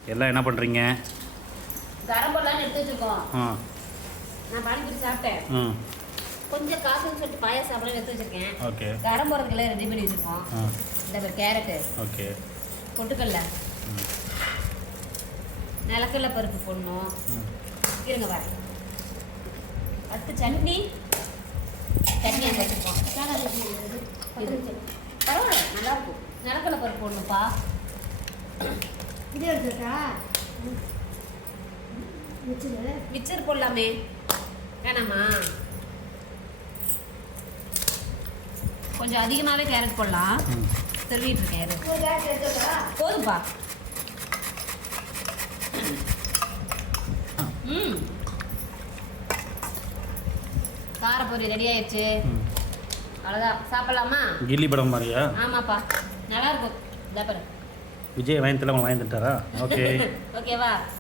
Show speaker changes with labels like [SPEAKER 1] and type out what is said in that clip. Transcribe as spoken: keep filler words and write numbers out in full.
[SPEAKER 1] எல்லாம் என்ன பண்ணுறீங்க?
[SPEAKER 2] கரம் போடலான்னு எடுத்து வச்சுருக்கோம்.
[SPEAKER 1] ஆ
[SPEAKER 2] நான் பானிபூரி சாப்பிட்டேன்.
[SPEAKER 1] ம்
[SPEAKER 2] கொஞ்சம் காசுன்னு சொல்லிட்டு பாயாசம் சாப்பிட எடுத்து வச்சிருக்கேன்.
[SPEAKER 1] ஓகே.
[SPEAKER 2] கரம் போடுறதுக்கெல்லாம் ரெடி பண்ணி வச்சுருக்கோம்.
[SPEAKER 1] ஆ
[SPEAKER 2] இந்த ஒரு கேரட்டு,
[SPEAKER 1] ஓகே.
[SPEAKER 2] பொட்டுக்கடல,
[SPEAKER 1] ம்
[SPEAKER 2] நிலக்கடலை பருப்பு போடணும்.
[SPEAKER 1] ம்
[SPEAKER 2] இருங்க வர அடுத்து சட்னி சட்னி அங்கே வச்சுருக்கோம். பரவாயில்ல நல்லாயிருக்கும். நிலக்கடலை பருப்பு போடணும்ப்பா.
[SPEAKER 3] இது எடுத்துட்டா மிச்சரு
[SPEAKER 2] மிச்சர் போடலாமே, வேணாமா? கொஞ்சம் அதிகமாகவே கேரட் போடலாம்.
[SPEAKER 1] ம்
[SPEAKER 2] திருவிட்டு இருக்கேன் இரு.
[SPEAKER 3] ஒரு கேரட் எடுத்துட்டா
[SPEAKER 2] போதும்பா. ம் காரப்பொரி ரெடி ஆயிடுச்சு.
[SPEAKER 1] ம்
[SPEAKER 2] அவ்வளோதான், சாப்பிட்லாமா?
[SPEAKER 1] கில்லி படம் மாதிரியா?
[SPEAKER 2] ஆமாப்பா, நல்லா இருக்கும். இதா பாரு.
[SPEAKER 1] விஜய் வாங்கி தரல, வாங்கி தந்துட்டாரா? ஓகே.
[SPEAKER 2] ஓகேவா?